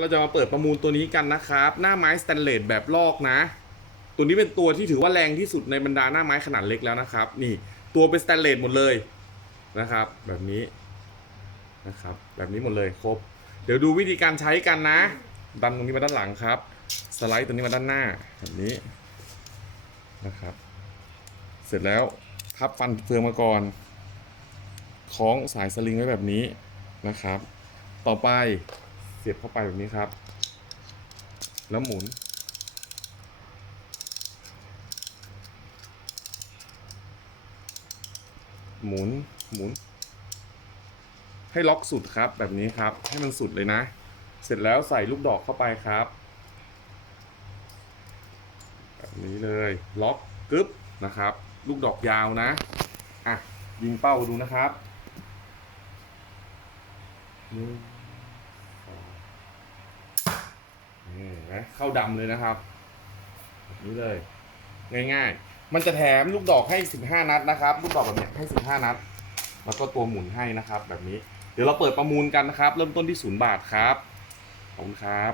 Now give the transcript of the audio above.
เราจะมาเปิดประมูลตัวนี้กันนะครับ หน้าไม้สแตนเลสแบบลอกนะ ตัวนี้เป็นตัวที่ถือว่าแรงที่สุดในบรรดาหน้าไม้ขนาดเล็กแล้วนะครับ นี่ตัวเป็นสแตนเลสหมดเลยนะครับ แบบนี้นะครับ แบบนี้หมดเลยครบ เดี๋ยวดูวิธีการใช้กันนะ ดันตรงนี้มาด้านหลังครับ สไลด์ตัวนี้มาด้านหน้าแบบนี้นะครับ เสร็จแล้วพับฟันเฟืองมาก่อนคล้องสายสลิงไว้แบบนี้นะครับ ต่อไป สียบเข้าไปแบบนี้ครับ แล้วหมุน หมุน หมุน ให้ล็อกสุดครับแบบนี้ครับ ให้มันสุดเลยนะ เสร็จแล้วใส่ลูกดอกเข้าไปครับ แบบนี้เลย ล็อกกึ๊บนะครับ ลูกดอกยาวนะ อะ ยิงเป้าดูนะครับหนึ่งสอง นี่เห็นไหมเข้าดำเลยนะครับแบบนี้เลย ง่ายๆ มันจะแถมลูกดอกให้ 15 นัดนะครับ ลูกดอกแบบเนี้ยให้ 15 นัด แล้วก็ตัวหมุนให้นะครับ แบบนี้ เดี๋ยวเราเปิดประมูลกันนะครับ เริ่มต้นที่0บาทครับ ขอบคุณครับ